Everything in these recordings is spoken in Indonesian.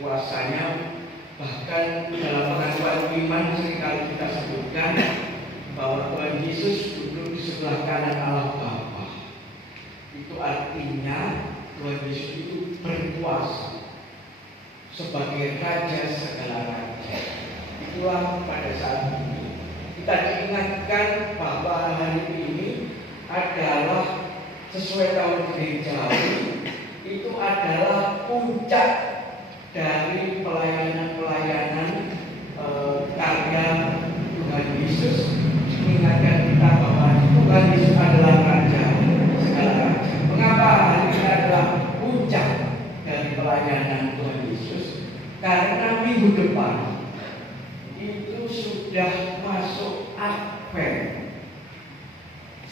kuasanya. Bahkan dalam pengakuan iman seringkali kita sebutkan bahwa Tuhan Yesus duduk di sebelah kanan Allah Bapa. Itu artinya Tuhan Yesus itu berkuasa sebagai Raja segala raja. Itulah pada saat ini kita diingatkan bahwa hari ini adalah sesuai tahun gerejawi, itu adalah puncak dari pelayanan-pelayanan karya Tuhan Yesus, mengingatkan kita bahwa Tuhan Yesus adalah Raja segala raja. Mengapa hari ini adalah puncak dari pelayanan Tuhan Yesus? Karena minggu depan itu sudah masuk Advent,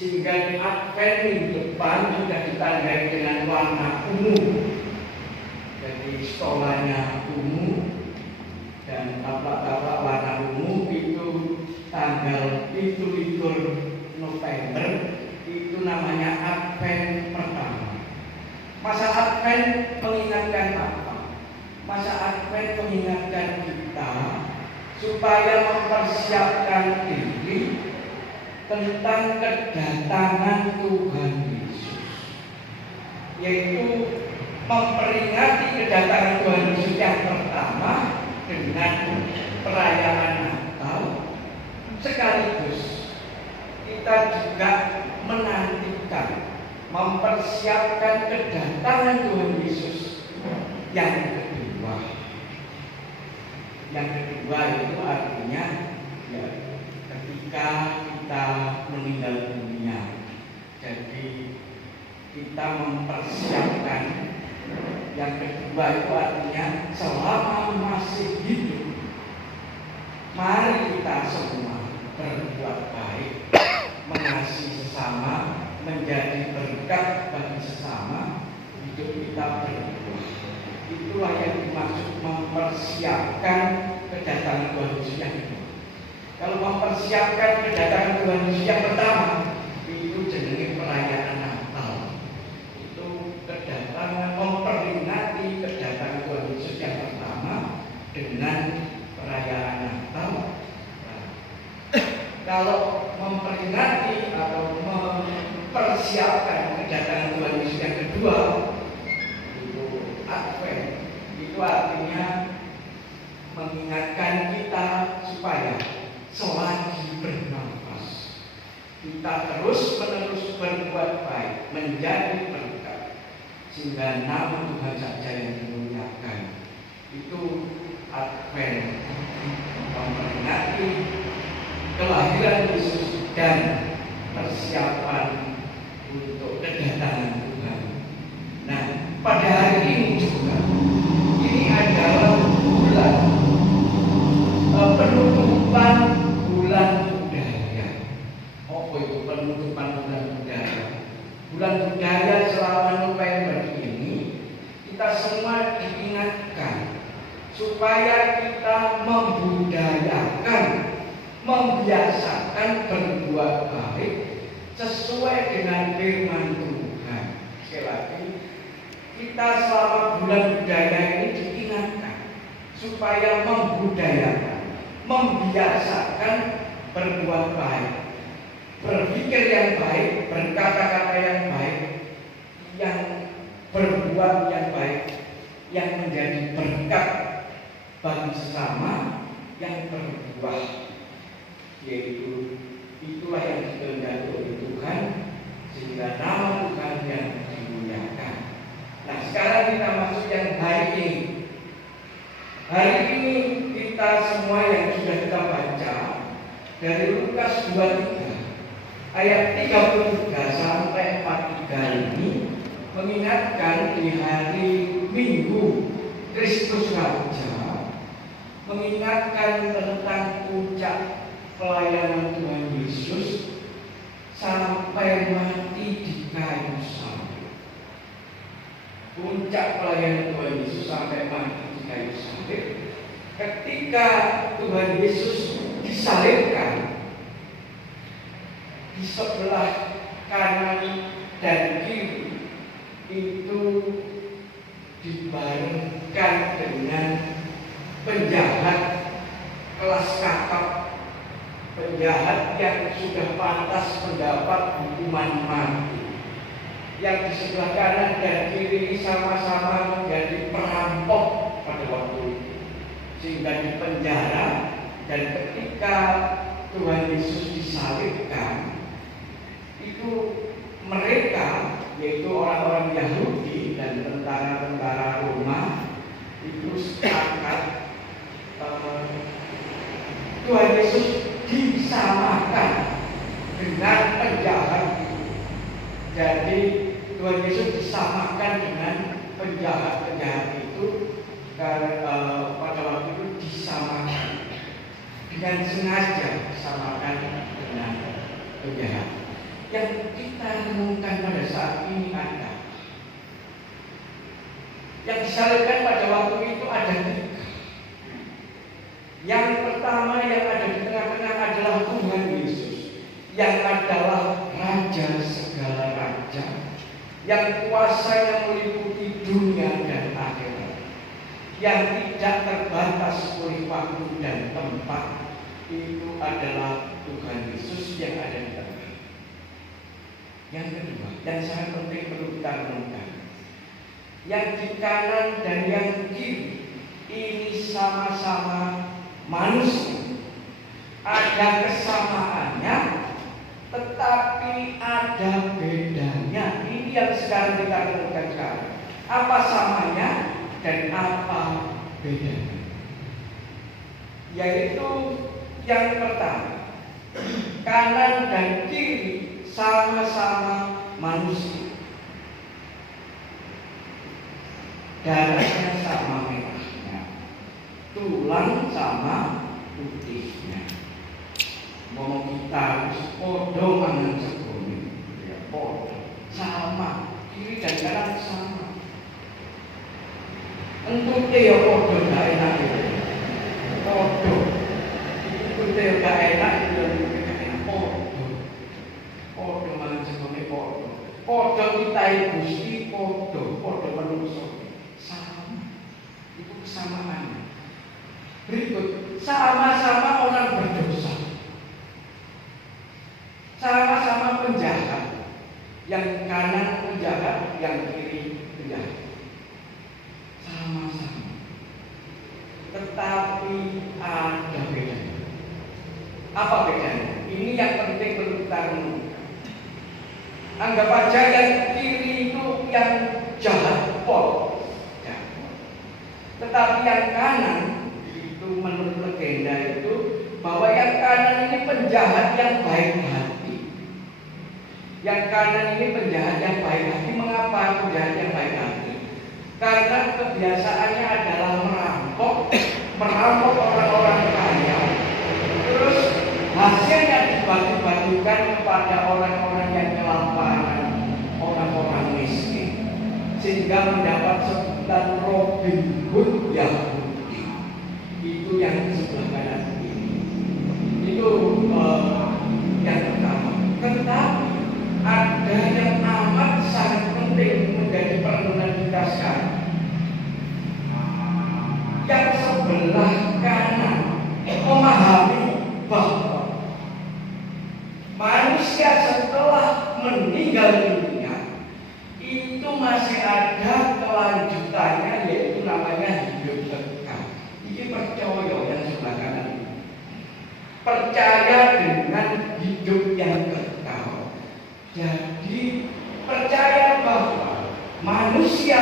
sehingga di Advent minggu depan sudah ditandai dengan warna ungu. Jadi stolanya ungu dan taplak-taplak warna ungu itu tanggal 7 November, itu namanya Advent pertama. Masa Advent mengingatkan apa? Masa Advent mengingatkan kita supaya mempersiapkan diri tentang kedatangan Tuhan Yesus, yaitu memperingati kedatangan Tuhan Yesus yang pertama dengan perayaan Natal, sekaligus kita juga menantikan, mempersiapkan kedatangan Tuhan Yesus yang kedua. Yang kedua itu artinya ya, ketika kita meninggal dunia. Jadi kita mempersiapkan. Yang kedua itu artinya selama masih hidup, mari kita semua berbuat baik, mengasihi sesama, menjadi berkat bagi sesama, hidup kita berbuah. Itulah yang dimaksud mempersiapkan kedatangan Tuhan Yesus yang kedua. Kalau mempersiapkan kedatangan Tuhan Yesus yang pertama, itu jenenge perayaan Natal. Itu kedatangan, memperingati kedatangan Tuhan Yesus yang pertama dengan perayaan Natal. Nah, kalau memperingati atau mempersiapkan kedatangan Tuhan Yesus yang kedua, itu Advent, itu artinya mengingatkan kita supaya selagi bernafas kita terus-menerus berbuat baik, menjadi berkat, sehingga nama Tuhan saja yang dimuliakan. Itu Advent, memperingati kelahiran Yesus dan persiapan untuk kedatangan Tuhan. Nah, pada hari ini juga, ini adalah bulan penutupan bulan budaya. Apa itu penutupan bulan budaya? Bulan budaya selama November ini kita semua diingatkan supaya kita membudayakan, membiasakan berbuat baik sesuai dengan firman Tuhan. Sekali lagi, kita selama bulan budaya ini diingatkan supaya membudayakan, membiasakan berbuat baik, berpikir yang baik, berkata-kata yang baik, yang berbuat yang baik, yang menjadi berkat bagi sesama, yang berbuah, yaitu itulah yang dikehendaki oleh Tuhan, sehingga nama Tuhan yang dimuliakan. Nah, sekarang kita masuk yang hari ini. Hari ini kita semua yang sudah kita baca dari Lukas 23 ayat 33 sampai 43 ini mengingatkan di hari Minggu Kristus Raja, mengingatkan tentang puncak pelayanan Tuhan Yesus sampai mati di kayu salib. Puncak pelayanan Tuhan Yesus sampai mati di kayu salib. Ketika Tuhan Yesus disalibkan, di sebelah kanan dan kiri itu dibarengkan dengan penjahat yang sudah pantas mendapat hukuman mati. Yang di sebelah kanan dan kiri sama-sama menjadi perampok pada waktu itu, sehingga dipenjara. Dan ketika Tuhan Yesus disalibkan, itu mereka, yaitu orang-orang Yahudi dan tentara-tentara Roma, itu sepakat Tuhan Yesus disamakan dengan penjahat itu. Jadi Tuhan Yesus disamakan dengan penjahat-penjahat itu karena pada waktu itu disamakan dengan sengaja, disamakan dengan penjahat. Yang kita renungkan pada saat ini ada yang disalibkan pada waktu itu ada tiga. Yang pertama yang ada di tengah-tengah adalah Tuhan Yesus, yang adalah Raja segala raja, yang kuasanya meliputi dunia dan akhirat, yang tidak terbatas oleh waktu dan tempat. Itu adalah Tuhan Yesus yang ada di tengah. Yang kedua, yang sangat penting perlu kita renungkan, yang di kanan dan yang kiri ini sama-sama manusia. Ada kesamaannya, tetapi ada bedanya. Ini yang sekarang kita renungkan sekarang. Apa samanya dan apa bedanya? Yaitu yang pertama, kanan dan kiri sama-sama manusia. Darahnya sama merahnya, tulang sama putihnya. Mau kita podo mangan segone, ya podo, sama, kiri dan kanan sama. Entute ya podo gak enak ya, podo. Entute ya gak enak, itu gak enak, podo. Podo mangan segone podo. Podo kita Gusti podo, podo manusia. Sama, itu kesamaan. Berikut, sama-sama orang berdosa, sama-sama penjahat. Yang kanan penjahat, yang kiri penjahat, sama-sama. Tetapi ada bedanya. Apa bedanya? Ini yang penting perlu kita renungkan. Anggap aja yang kiri itu yang jahat pol, tetapi yang kanan itu menurut legenda itu bahwa yang kanan ini penjahat yang baik hati. Yang kanan ini penjahat yang baik hati. Mengapa penjahat yang baik hati? Karena kebiasaannya adalah merampok orang-orang kaya. Terus hasilnya dibagi-bagikan kepada orang-orang yang kelaparan, orang-orang miskin, sehingga mendapat sebutan Robin Hood Yahudi. Itu yang sebelah kanan ini. Itu yang pertama. Tetapi ada yang amat sangat penting menjadi perenungan kita sekarang. Yang sebelah kanan memahami bahwa manusia setelah meninggal dunia itu masih ada kelanjutannya, yaitu namanya hidup kekal. Ini percaya yang sebelah kanan ini. Percaya dengan hidup yang kekal. Jadi percaya bahwa manusia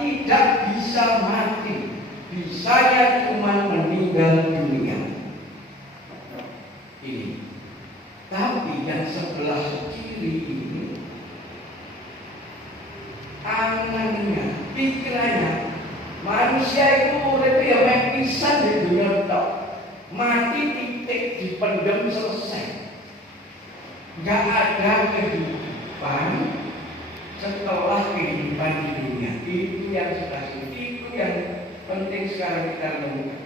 tidak bisa mati, bisanya cuma meninggal dunia. Ini. Tapi yang sebelah kiri ini, angannya, pikirannya, manusia itu urip ya mek pisan di dunia tok. Mati titik, dipendem selesai. Enggak ada kehidupan setelah kehidupan di dunia. Itu yang sebelah sini. Itu yang penting sekarang kita renungkan.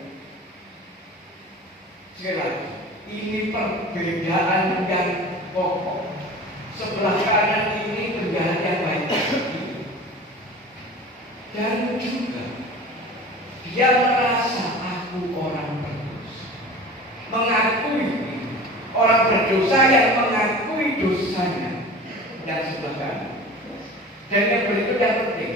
Sekali lagi, ini perbedaan yang pokok. Sebelah kanan ini penjahat yang baik, dan juga dia merasa aku orang berdosa, mengakui Orang berdosa yang mengakui dosanya. Yang sebelah kanan. Dan yang berikut yang penting.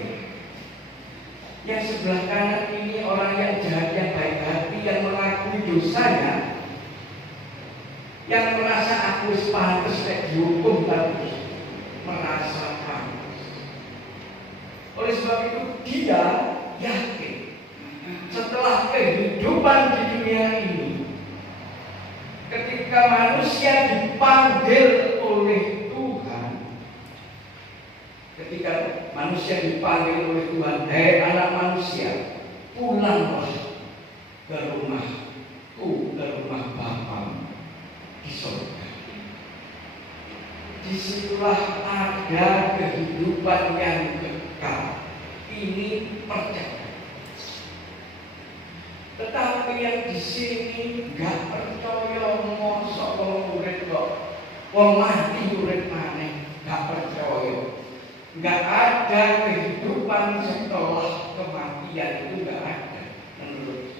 Yang sebelah kanan ini orang yang jahat, yang baik hati, yang mengakui dosanya, yang merasa aku pantas dihukum terus, merasa pantas. Oleh sebab itu dia yakin setelah kehidupan di dunia ini, ketika manusia dipanggil oleh Tuhan, ketika manusia dipanggil oleh Tuhan, "Hei anak manusia, pulanglah ke rumahku, ke rumah Bapa di surga." Disitulah ada kehidupan yang kekal. Ini percaya. Tetapi yang di sini nggak percaya, mosok kalau urip kok wong mati urip maneh, nggak percaya. Nggak ada kehidupan setelah kematian, itu nggak ada menurut.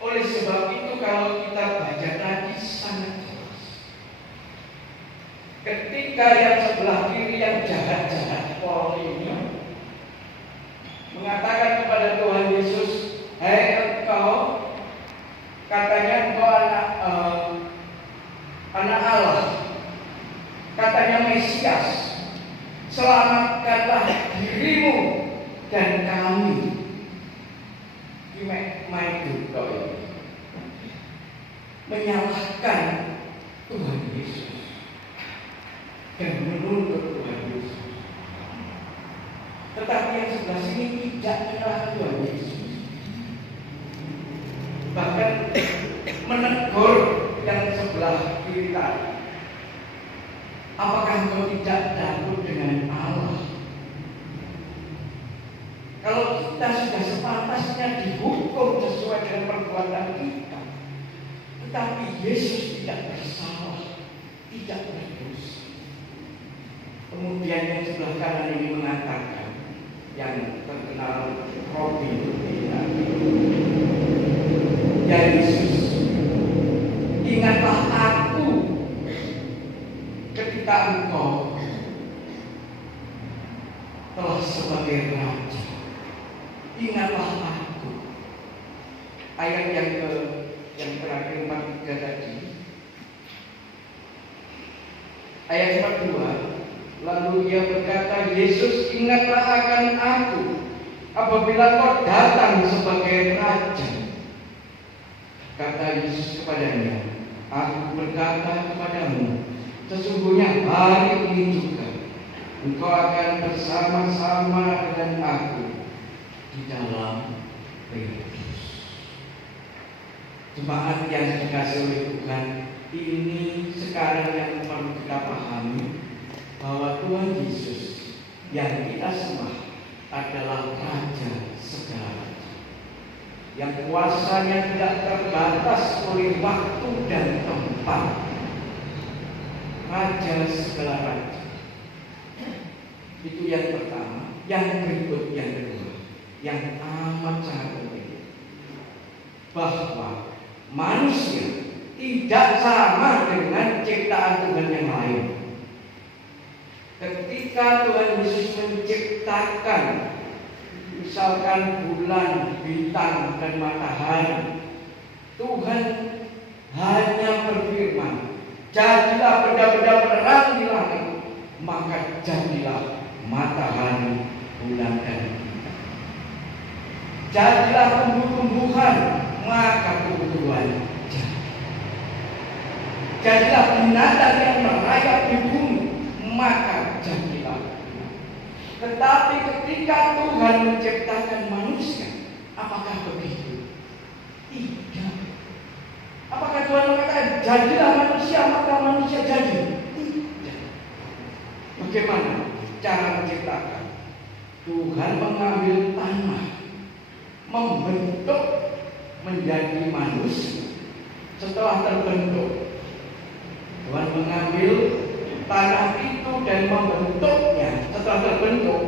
Oleh sebab itu kalau kita baca tadi sangat jelas. Ketika yang sebelah kiri yang jahat-jahat Paul ini mengatakan kepada Tuhan Yesus, "Hei engkau, katanya engkau anak Allah, katanya Mesias, selamatkanlah dirimu dan kami." Menyalahkan Tuhan Yesus dan menuntut Tuhan Yesus. Tetapi yang sebelah sini tidak menyalahkan Tuhan Yesus, bahkan menegur yang sebelah kiri tadi. Apakah engkau tidak takut dengan Allah? Kalau kita sudah sepantasnya dihukum sesuai dengan perbuatan kita, tetapi Yesus tidak bersalah, tidak berdosa. Kemudian yang sebelah kanan ini mengatakan, yang terkenal Robin, "Ya Yesus, ingatlah aku ketika engkau telah sebagai raja. Ingatlah aku." Ayat yang terakhir 43 tadi. Ayat 42. Lalu ia berkata, "Yesus, ingatlah akan aku apabila kau datang sebagai raja." Kata Yesus kepadanya, "Aku berkata kepadamu, sesungguhnya hari ini juga engkau akan bersama-sama dengan aku di dalam Paradis." Jemaat yang dikasihi oleh Tuhan, ini sekarang yang perlu kita pahami, bahwa Tuhan Yesus yang kita sembah adalah Raja segala raja, yang kuasanya tidak terbatas oleh waktu dan tempat. Raja segala raja. Itu yang pertama. Yang berikut yang kedua, yang amat sangat penting, bahwa manusia tidak sama dengan ciptaan Tuhan yang lain. Ketika Tuhan Yesus menciptakan misalkan bulan, bintang, dan matahari, Tuhan hanya berfirman, "Jadilah benda-benda penerang di langit," maka jadilah matahari, bulan, dan bintang. Jadilah tumbuh-tumbuhan, maka tumbuhan jadi. Jadilah binatang yang merayap di bumi, maka jadilah. Tetapi ketika Tuhan menciptakan manusia, apakah begitu? Tidak. Apakah Tuhan mengatakan jadilah manusia, maka manusia jadi? Tidak. Bagaimana cara menciptakan? Tuhan mengambil tanah, membentuk menjadi manusia. Setelah terbentuk, Tuhan mengambil tanah itu dan membentuknya. Setelah terbentuk,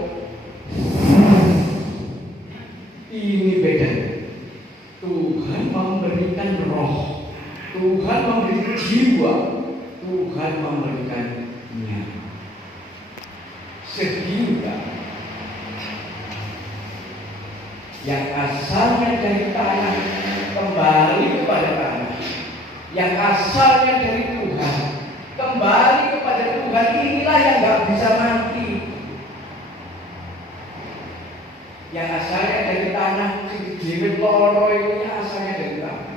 ini beda. Tuhan memberikan roh Tuhan memberi jiwa, Tuhan memberikan nyawa. Sehingga yang asalnya dari tanah kembali kepada tanah, yang asalnya dari Tuhan kembali kepada Tuhan. Inilah yang gak bisa mati. Yang asalnya dari tanah, jiwit loro ini asalnya dari tanah.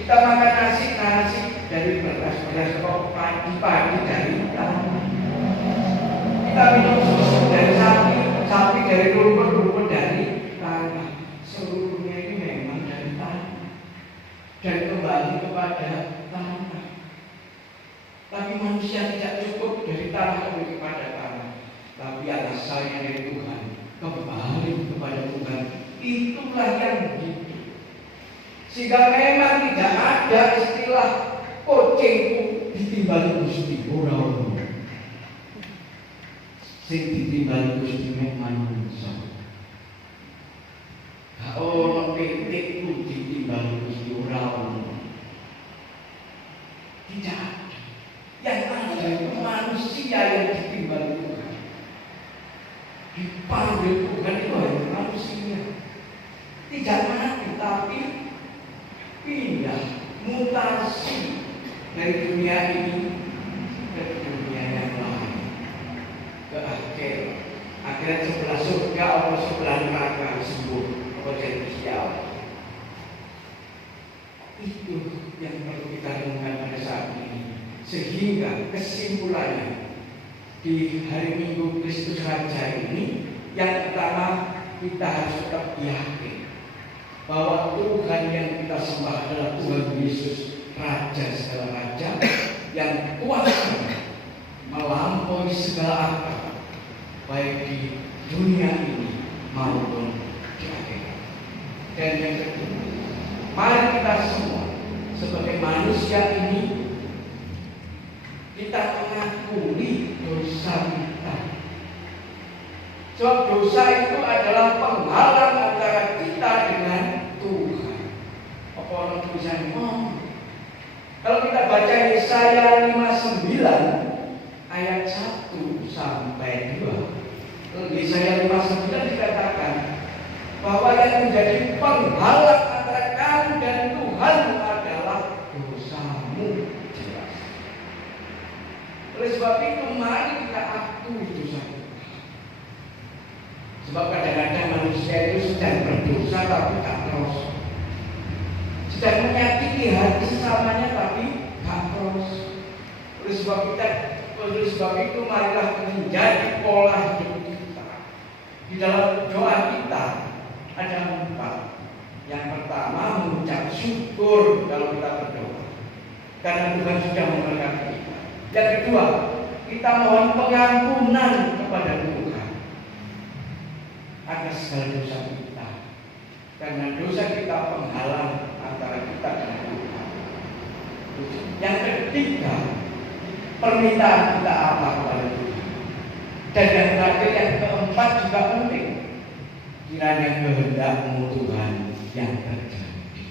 Kita makan nasi dari beras kok padi dari tanah. Kita minum susu dari sapi dari rumput dari tanah. Seluruhnya ini memang dari tanah dan kembali kepada tanah. Tapi manusia tidak cukup dari tanah kembali kepada tanah, tapi asalnya dari Tuhan kembali kepada Tuhan. Itulah yang hidup. Sehingga memang tidak ada istilah kucingku ditimbali Gusti ora ono. Sing ditimbali Gusti mek manungsa. Gak ono pitikku ditimbali Gusti ora ono. Tidak ada. Yang ada itu manusia yang ditimbali Tuhan. Dipanggil Tuhan itu hanya manusia. Tidak mati tapi pindah, mutasi dari dunia ini ke dunia yang lain, ke akhirat sebelah surga atau sebelah neraka sembuh atau jadi sial. Itu yang perlu kita renungkan pada saat ini. Sehingga kesimpulannya di hari Minggu Kristus Raja ini, yang pertama kita harus tetap yakin bahwa Tuhan yang kita sembah adalah Tuhan Yesus, Raja segala raja, yang kuasa melampaui segala akal, baik di dunia ini maupun di akhirat. Dan yang kedua, mari kita semua sebagai manusia ini kita mengakui dosa kita. Sebab dosa itu adalah penghalang antara kita dengan Tuhan. Apa orang tulisan kalau kita baca Yesaya 59 ayat 1 sampai 2, Yesaya 59 dikatakan bahwa yang menjadi penghalang antara kamu dan Tuhan adalah dosamu. Jelas. Oleh sebab itu mari kita akui dosa kita. Sebab kadang-kadang manusia itu sedang berdosa tapi tak terus, sedang menyakiti hati sesamanya tapi tak terus. Oleh sebab itu marilah menjadi pola hidup kita. Di dalam doa kita ada 4. Yang pertama, mengucap syukur kalau kita berdoa karena Tuhan sudah memberkati kita. Yang kedua, kita mohon pengampunan kepada Tuhan atas segala dosa kita, karena dosa kita penghalang antara kita dan Tuhan. Yang ketiga, permintaan kita apa kepada Tuhan. Dan yang terakhir, yang keempat juga penting, kiranya kehendak-Mu Tuhan yang terjadi,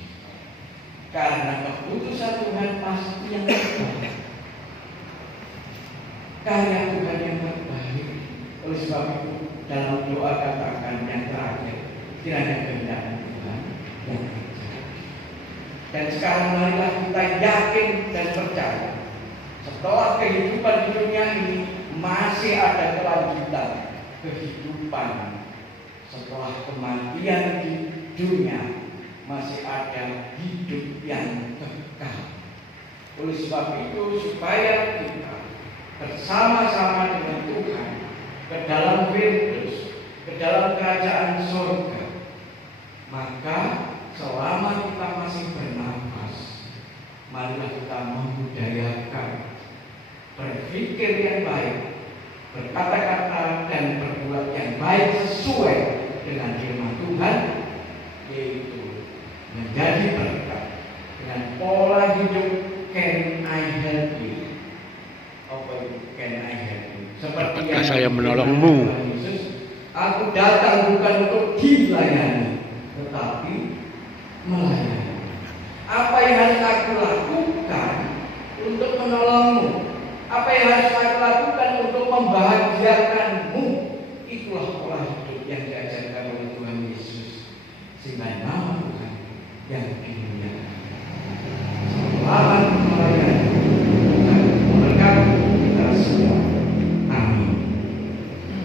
karena keputusan Tuhan pasti yang terbaik, karya Tuhan yang terbaik. Oleh sebab itu dalam doa katakan yang terakhir, kiranya kehendak Tuhan yang terjadi. Dan sekarang marilah kita yakin dan percaya, setelah kehidupan di dunia ini masih ada kelanjutan kehidupan. Setelah kematian di dunia masih ada hidup yang kekal. Oleh sebab itu supaya kita bersama-sama dengan Tuhan ke dalam Firdaus, ke dalam kerajaan surga, maka selama kita masih bernafas, marilah kita membudayakan berpikir yang baik, berkata-kata dan berbuat yang baik sesuai dengan firman Tuhan, yaitu menjadi berkat dengan pola hidup can I help you. Apa itu can I help you? Seperti yang saya menolongmu. Aku datang bukan untuk dilayani, tetapi melayani. Apa yang harus aku lakukan untuk menolongmu? Apa yang harus aku lakukan untuk membahagiakanmu? Itulah pola hidup yang diajarkan oleh Tuhan Yesus. Sehingga nama Tuhan yang